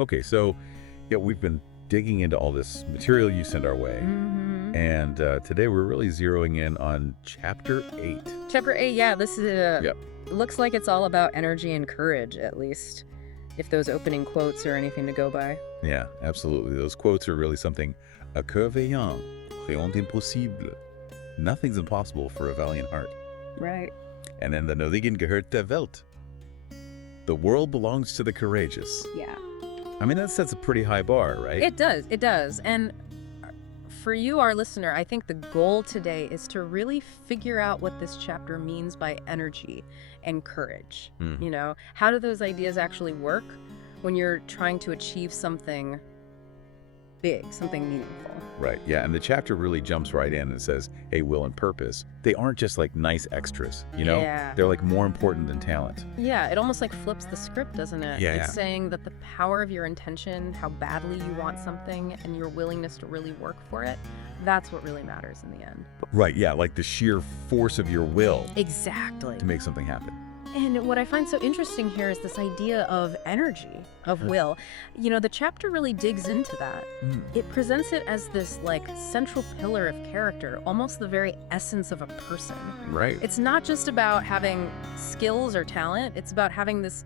Okay, so yeah, we've been digging into all this material you send our way, and today we're really zeroing in on Chapter 8. Chapter 8, yeah, this is Yep. looks like it's all about energy and courage, at least, if those opening quotes are anything to go by. Yeah, absolutely. Those quotes are really something. A cœur vaillant, rien d'impossible. Nothing's impossible for a valiant heart. Right. And then the Norigen gehört der Welt. The world belongs to the courageous. Yeah. I mean, that sets a pretty high bar, right? It does. And for you, our listener, I think the goal today is to really figure out what this chapter means by energy and courage. You know, how do those ideas actually work when you're trying to achieve something big, something meaningful? Right, yeah, and the chapter really jumps right in and says, hey, will and purpose, they aren't just like nice extras, you know? Yeah. They're like more important than talent. Yeah, it almost like flips the script, doesn't it? Yeah. It's saying that the power of your intention, how badly you want something, and your willingness to really work for it, that's what really matters in the end. Right, yeah, like the sheer force of your will Exactly. to make something happen. And what I find so interesting here is this idea of energy, of will. You know, the chapter really digs into that. It presents it as this, like, central pillar of character, almost the very essence of a person. Right. It's not just about having skills or talent, it's about having this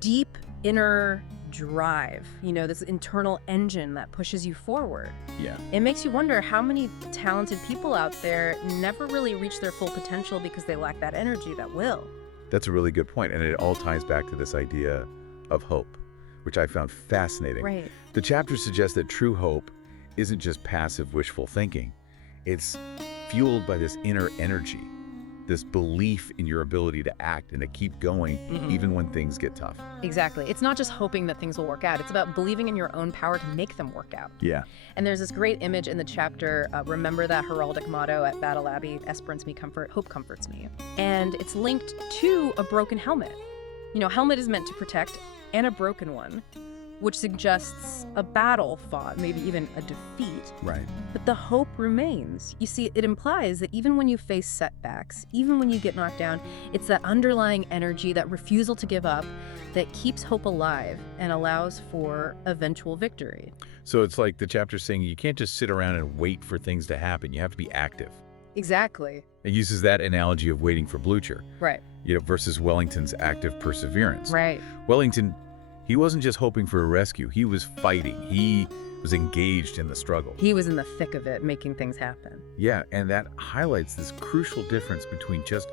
deep inner drive, you know, this internal engine that pushes you forward. Yeah. It makes you wonder how many talented people out there never really reach their full potential because they lack that energy, that will. That's a really good point, and it all ties back to this idea of hope, which I found fascinating. Right. The chapter suggests that true hope isn't just passive wishful thinking. It's fueled by this inner energy, this belief in your ability to act and to keep going even when things get tough. Exactly. It's not just hoping that things will work out. It's about believing in your own power to make them work out. Yeah. And there's this great image in the chapter, remember that heraldic motto at Battle Abbey, Esperance me comfort, hope comforts me. And it's linked to a broken helmet. You know, helmet is meant to protect, and a broken one, which suggests a battle fought, maybe even a defeat. Right. But the hope remains. You see, it implies that even when you face setbacks, even when you get knocked down, it's that underlying energy, that refusal to give up, that keeps hope alive and allows for eventual victory. So it's like the chapter saying you can't just sit around and wait for things to happen. You have to be active. Exactly. It uses that analogy of waiting for Blucher, Right. you know, versus Wellington's active perseverance. Right. Wellington, he wasn't just hoping for a rescue. He was fighting. He was engaged in the struggle. He was in the thick of it, making things happen. Yeah, and that highlights this crucial difference between just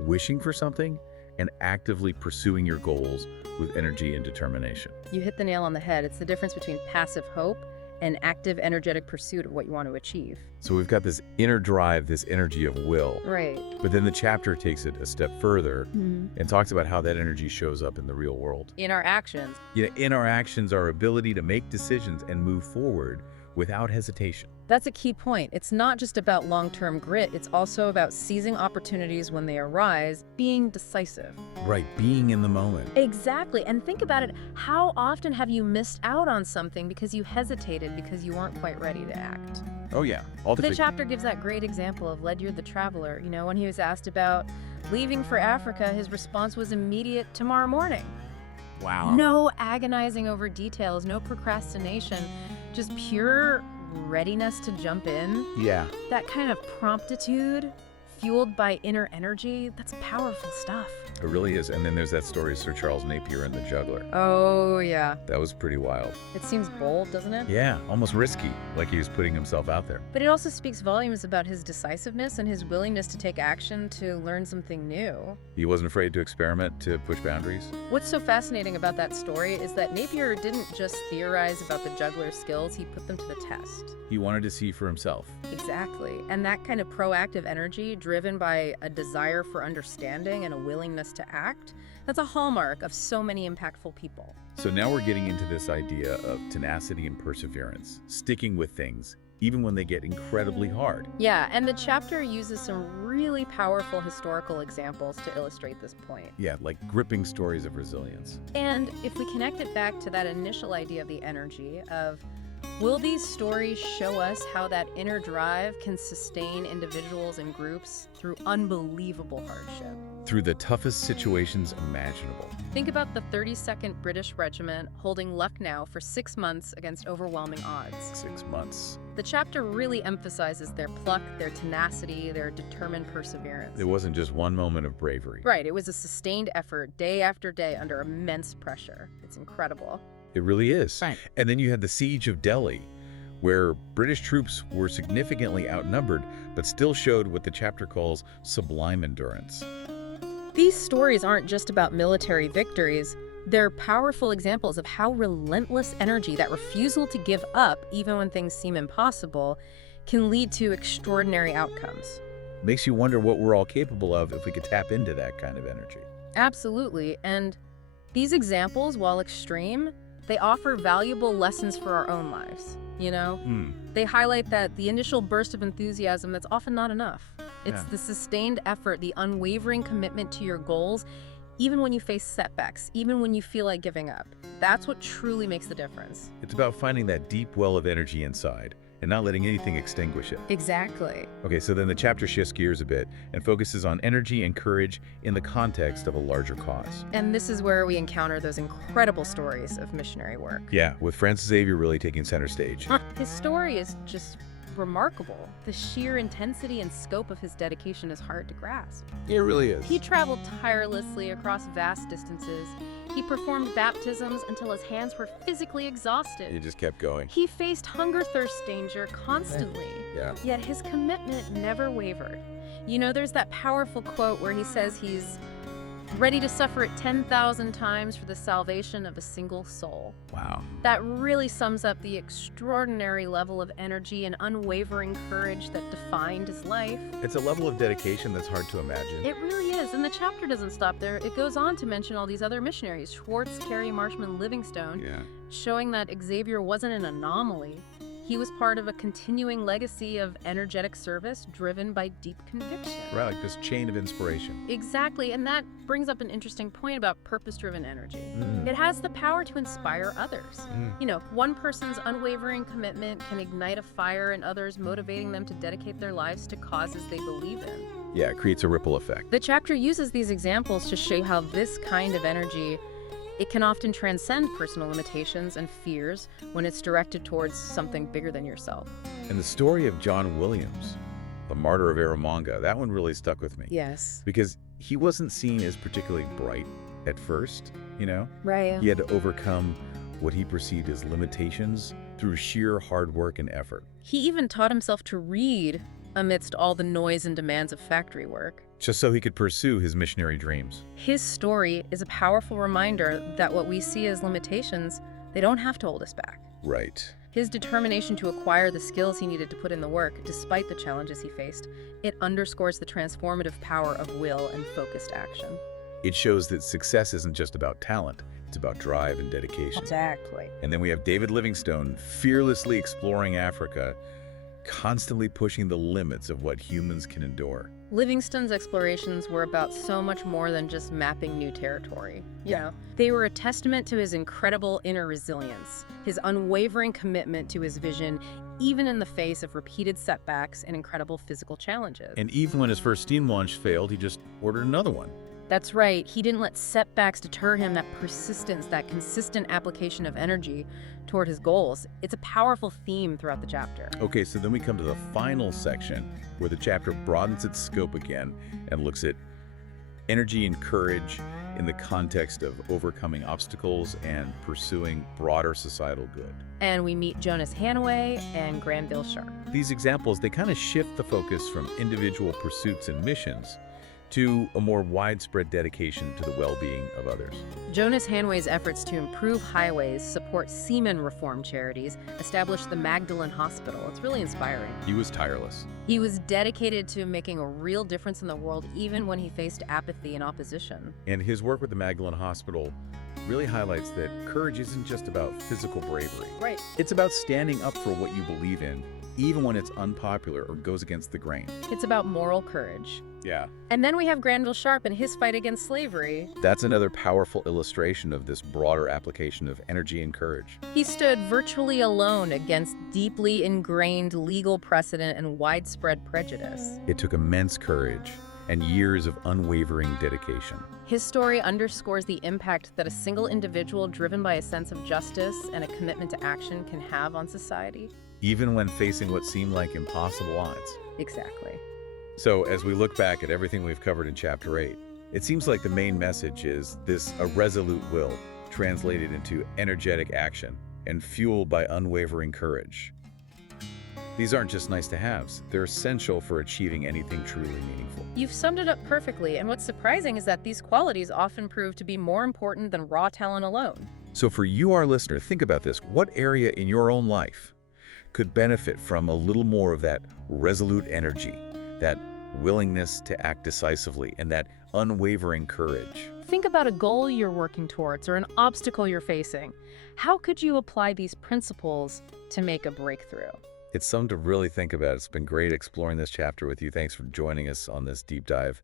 wishing for something and actively pursuing your goals with energy and determination. You hit the nail on the head. It's the difference between passive hope and active, energetic pursuit of what you want to achieve. So we've got this inner drive, this energy of will. Right. But then the chapter takes it a step further and talks about how that energy shows up in the real world. In our actions. You know, in our actions, our ability to make decisions and move forward without hesitation. That's a key point. It's not just about long-term grit. It's also about seizing opportunities when they arise, being decisive. Right, being in the moment. Exactly. And think about it. How often have you missed out on something because you hesitated, because you weren't quite ready to act? Oh yeah, all The chapter gives that great example of Ledyard the traveler. You know, when he was asked about leaving for Africa, his response was immediate, tomorrow morning. Wow. No agonizing over details, no procrastination, just pure readiness to jump in. Yeah. That kind of promptitude, fueled by inner energy, that's powerful stuff. It really is. And then there's that story of Sir Charles Napier and the juggler. Oh, yeah. That was pretty wild. It seems bold, doesn't it? Yeah, almost risky, like he was putting himself out there. But it also speaks volumes about his decisiveness and his willingness to take action to learn something new. He wasn't afraid to experiment, to push boundaries. What's so fascinating about that story is that Napier didn't just theorize about the juggler's skills, he put them to the test. He wanted to see for himself. Exactly. And that kind of proactive energy, driven by a desire for understanding and a willingness to act, that's a hallmark of so many impactful people. So now we're getting into this idea of tenacity and perseverance, sticking with things, even when they get incredibly hard. Yeah, and the chapter uses some really powerful historical examples to illustrate this point. Yeah, like gripping stories of resilience. And if we connect it back to that initial idea of the energy, of Will these stories show us how that inner drive can sustain individuals and groups through unbelievable hardship? Through the toughest situations imaginable. Think about the 32nd British Regiment holding Lucknow for 6 months against overwhelming odds. 6 months. The chapter really emphasizes their pluck, their tenacity, their determined perseverance. It wasn't just one moment of bravery. Right, it was a sustained effort day after day under immense pressure. It's incredible. It really is. Right. And then you had the Siege of Delhi, where British troops were significantly outnumbered, but still showed what the chapter calls sublime endurance. These stories aren't just about military victories. They're powerful examples of how relentless energy, that refusal to give up even when things seem impossible, can lead to extraordinary outcomes. Makes you wonder what we're all capable of if we could tap into that kind of energy. Absolutely. And these examples, while extreme, they offer valuable lessons for our own lives, you know? They highlight that the initial burst of enthusiasm, that's often not enough. It's the sustained effort, the unwavering commitment to your goals, even when you face setbacks, even when you feel like giving up. That's what truly makes the difference. It's about finding that deep well of energy inside and not letting anything extinguish it. Exactly. Okay, so then the chapter shifts gears a bit and focuses on energy and courage in the context of a larger cause. And this is where we encounter those incredible stories of missionary work. Yeah, with Francis Xavier really taking center stage. His story is just remarkable. The sheer intensity and scope of his dedication is hard to grasp. It really is. He traveled tirelessly across vast distances. He performed baptisms until his hands were physically exhausted. He just kept going. He faced hunger, thirst, danger constantly. Yeah. Yet his commitment never wavered. You know, there's that powerful quote where he says he's ready to suffer it 10,000 times for the salvation of a single soul. Wow. That really sums up the extraordinary level of energy and unwavering courage that defined his life. It's a level of dedication that's hard to imagine. It really is, and the chapter doesn't stop there. It goes on to mention all these other missionaries, Schwartz, Carey, Marshman, Livingstone, showing that Xavier wasn't an anomaly. He was part of a continuing legacy of energetic service driven by deep conviction. Right, like this chain of inspiration. Exactly, and that brings up an interesting point about purpose-driven energy. It has the power to inspire others. You know, one person's unwavering commitment can ignite a fire in others, motivating them to dedicate their lives to causes they believe in. Yeah, it creates a ripple effect. The chapter uses these examples to show how this kind of energy, it can often transcend personal limitations and fears when it's directed towards something bigger than yourself. And the story of John Williams, the martyr of Erromango, that one really stuck with me. Yes. Because he wasn't seen as particularly bright at first, you know? Right. He had to overcome what he perceived as limitations through sheer hard work and effort. He even taught himself to read amidst all the noise and demands of factory work. Just so he could pursue his missionary dreams. His story is a powerful reminder that what we see as limitations, they don't have to hold us back. Right. His determination to acquire the skills he needed to put in the work, despite the challenges he faced, it underscores the transformative power of will and focused action. It shows that success isn't just about talent, it's about drive and dedication. Exactly. And then we have David Livingstone fearlessly exploring Africa, constantly pushing the limits of what humans can endure. Livingstone's explorations were about so much more than just mapping new territory. You know, they were a testament to his incredible inner resilience, his unwavering commitment to his vision, even in the face of repeated setbacks and incredible physical challenges. And even when his first steam launch failed, he just ordered another one. That's right. He didn't let setbacks deter him, that persistence, that consistent application of energy toward his goals. It's a powerful theme throughout the chapter. Okay, so then we come to the final section where the chapter broadens its scope again and looks at energy and courage in the context of overcoming obstacles and pursuing broader societal good. And we meet Jonas Hanaway and Granville Sharp. These examples, they kind of shift the focus from individual pursuits and missions to a more widespread dedication to the well-being of others. Jonas Hanaway's efforts to improve highways, support seamen reform charities, establish the Magdalen Hospital. It's really inspiring. He was tireless. He was dedicated to making a real difference in the world, even when he faced apathy and opposition. And his work with the Magdalen Hospital really highlights that courage isn't just about physical bravery. Right. It's about standing up for what you believe in, even when it's unpopular or goes against the grain. It's about moral courage. Yeah. And then we have Granville Sharp and his fight against slavery. That's another powerful illustration of this broader application of energy and courage. He stood virtually alone against deeply ingrained legal precedent and widespread prejudice. It took immense courage and years of unwavering dedication. His story underscores the impact that a single individual driven by a sense of justice and a commitment to action can have on society. Even when facing what seemed like impossible odds. Exactly. So, as we look back at everything we've covered in Chapter 8, it seems like the main message is a resolute will, translated into energetic action, and fueled by unwavering courage. These aren't just nice-to-haves, they're essential for achieving anything truly meaningful. You've summed it up perfectly, and what's surprising is that these qualities often prove to be more important than raw talent alone. So for you, our listener, think about this. What area in your own life could benefit from a little more of that resolute energy, that willingness to act decisively, and that unwavering courage? Think about a goal you're working towards or an obstacle you're facing. How could you apply these principles to make a breakthrough? It's something to really think about. It's been great exploring this chapter with you. Thanks for joining us on this deep dive.